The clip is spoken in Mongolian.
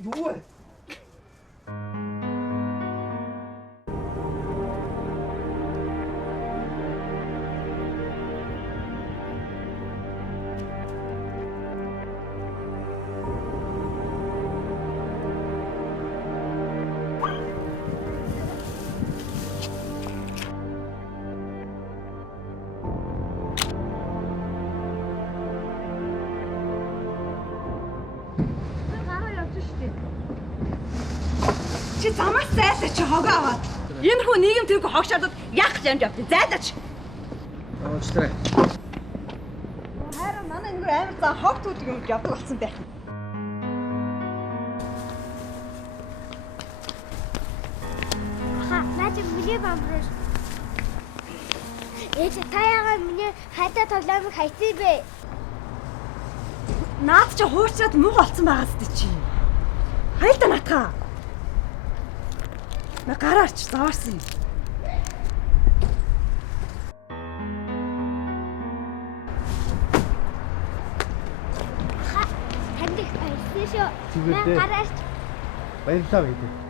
Юу вэ? Чи замаас зайлаач хогоо аваад. Энэ хүү нийгэм тэрхүү хогшаадад яг замд явдیں۔ Зайлаач. Уучлаарай. Харин манай нэг амар заа хог туудаг юм явдаг болсон байх. Наач миний бамбраш. Таяагаа миний хайта тоглоомыг хайцсан бэ. Наад чи хуурчаад муу болсон байгаас тий чи. Хайлта наатаа. На гараарч заарсан юм. Танд их баярлалаа шүү. Зүгээр дээ. Гараарч. Баярлалаа гэдэг.